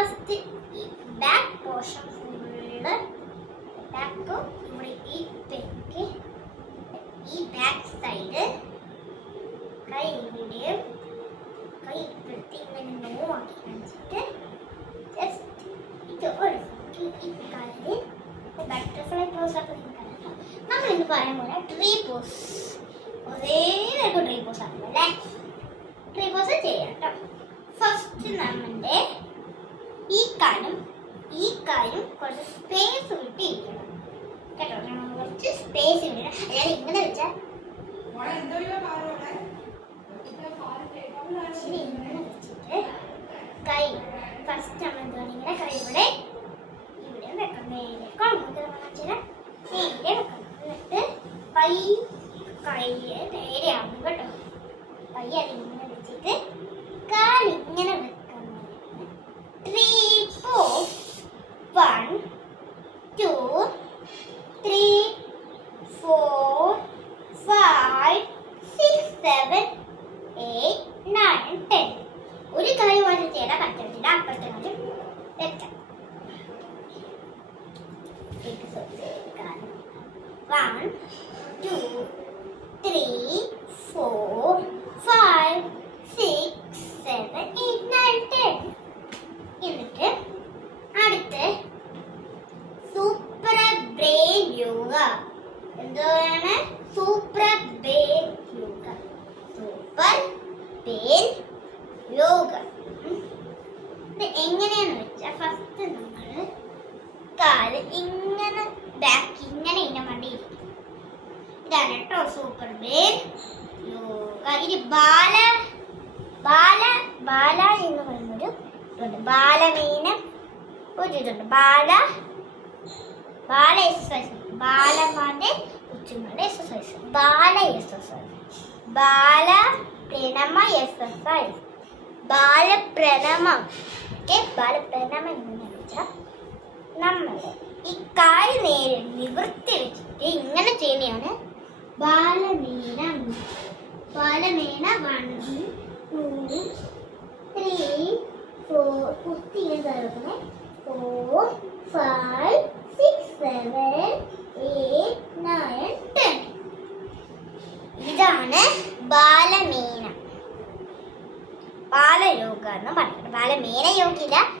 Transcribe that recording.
First ഈ back portion full back ഇവിടെ ഈ പേക്ക് ഈ ബാക്ക് സൈഡ് കൈ ഇവിടെയും കൈ ഇപ്പുറത്ത് ഇങ്ങനെ നോക്കി കാണിച്ചിട്ട് ജസ്റ്റ് ഇത് ഒരു ഈ കാലിൽ ബട്ടർഫ്ലൈ പോസ് ഒക്കെ നിൽക്കണം. നമ്മൾ ഇന്ന് പറയാൻ പോലെ ട്രീ പോസ് ഒരേ ട്രീ പോസ് ആണ് അല്ലേ. ട്രീ പോസ് ചെയ്യാം കേട്ടോ. ഫസ്റ്റ് നമ്മുടെ ഈ കാലും കുറച്ച് സ്പേസ് വിട്ട് ഇരിക്കണം കേട്ടോ. കുറച്ച് സ്പേസ് വിടണം. അല്ലാതെ ഇങ്ങനെ വെച്ചാൽ ഇങ്ങനെ വെച്ചിട്ട് കൈ ഫസ്റ്റ് നമ്മൾ എന്താണ് ഇങ്ങനെ കൈ ഇവിടെ വെക്കണം. നേരെ വെക്കണം. എന്നിട്ട് കൈയെ നേരെയാവും കേട്ടോ. പയ്യെ അതിങ്ങനെ വെച്ചിട്ട് കാലിങ്ങനെ വെക്കണം. 3 4 1 2 3 4 5 6 7 8 9 10. ഒരു കാര്യം മാത്രം ചെയ്താൽ പറ്റില്ല. അപ്പുറത്തെ കാര്യം വെക്കാം. 1 2 3 4 5 6 7 8 9 10. എന്നിട്ട് അടുത്ത് സൂപ്പർ ബ്രെയിൻ യോഗ. എന്താണ് super brain yoga? Super brain yoga ഇത് എങ്ങനെയാന്ന് വെച്ചാൽ ഫസ്റ്റ് നമ്മൾ കാല് ഇങ്ങനെ ബാക്ക് ഇങ്ങനെ മടിയിരിക്കും. ഇതാണ് കേട്ടോ സൂപ്പർ ബ്രെയിൻ യോഗ. ഇത് ബാല എന്ന് പറയുന്നൊരു ഇതുണ്ട്. ബാലമീനം ഒരു ഇതുണ്ട്. ബാല എക്സസൈസ്. ബാലമാന്റെ ഉച്ചങ്ങളുടെ എക്സസൈസ്. ബാല എക്സസൈസ്. ബാല പ്രണമ എക്സസൈസ്. ബാലപ്രണമം. ബാലപ്രണമം എന്ന് വെച്ചാൽ നമ്മൾ ഈ കാല് നേരെ നിവൃത്തി വെച്ചിട്ട് ഇങ്ങനെ ചെയ്യുന്നതാണ് ബാലമീനം. 1 2 3 4 കുത്തി ഇങ്ങനെ 4 5 6 7 8 9 10. ഇതാണ് ബാലമീനം. ബാലയോഗ എന്ന് പറയുന്നത്. ബാലമീന യോഗയില്ല.